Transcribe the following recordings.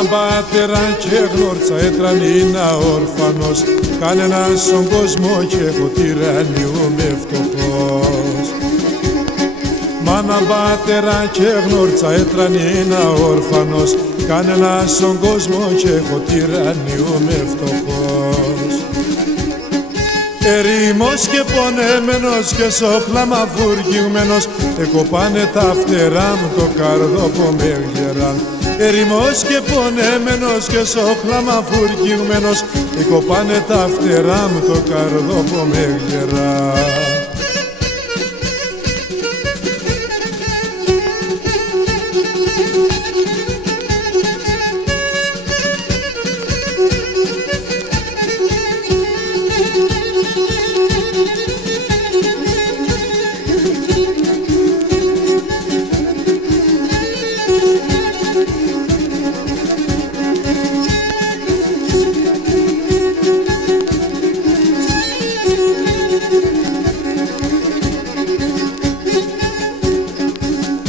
Μάνα πατέρα και γνώρτσα έτρανήνα όρφανος, κανένας στον κόσμο και εγώ τυραννιούμαι φτωχός. Μάνα πατέρα και γνώρτσα έτρανήνα όρφανος, κανένας στον κόσμο και εγώ τυραννιούμαι φτωχός. Ερήμος και πονεμένος και σόχλαμα βουργηγμένος, εκοπάνε τα φτερά μου το καρδόπο με γεράν. Ερήμος και πονεμένος και σόχλαμα βουργηγμένος, εκοπάνε τα φτερά μου το καρδόπο με γεράν.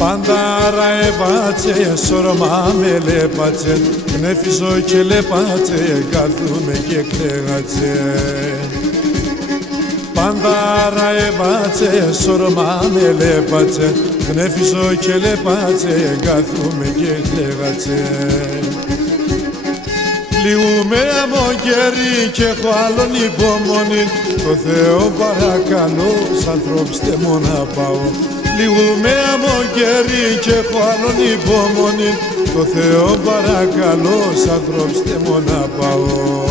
Παντάρα εβάτσε, σωρμά με λέπατσε, γνέφιζω και λέπατσε, καθούμε και κλαίγατσε. Παντάρα εβάτσε, σωρμά με λέπατσε, γνέφιζω και λέπατσε, καθούμε και κλαίγατσε. Λιούμε αμογέρι και έχω άλλον υπομονή, το Θεό παρακαλώ, σ' ανθρώπστε μου να πάω. Λιγούμε αμογέρι και έχω άλλον υπομονή, το Θεό παρακαλώ, σ' ανθρώπστε μου να πάω.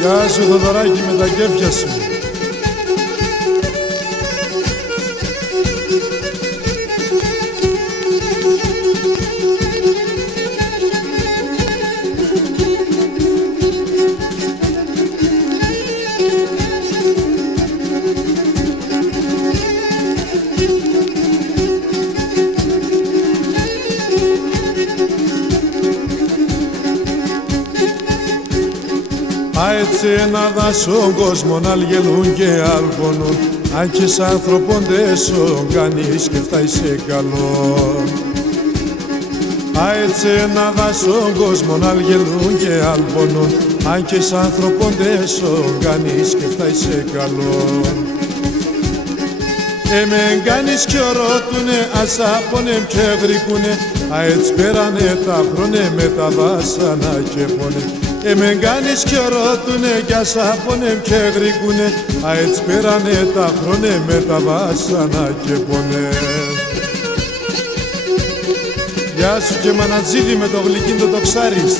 Γεια σου Θοδωράκη με τα κέφια σου. Έτσι ένα δάσον κόσμο να γελούν και αλπονούν, αν και σ' άνθρωπον δέσον κανείς και φτάει σε καλό. Έτσι ένα δάσον κόσμο να γελούν και αλπονούν, αν και σ' άνθρωπον δέσον κανείς και φτάει σε καλό. Εμεν κάνεις κι ορότουνε, ας άπονεμ και γρικούνε, αετς πέρανε τα χρόνε με τα βάσανα και πόνε. Εμεν κάνεις κι ορότουνε κι ας άπονεμ και γρικούνε, αετς πέρανε τα χρόνε με τα βάσανα και πόνε. Γεια σου και μανατζίδι με το γλυκίντο το ψάρις.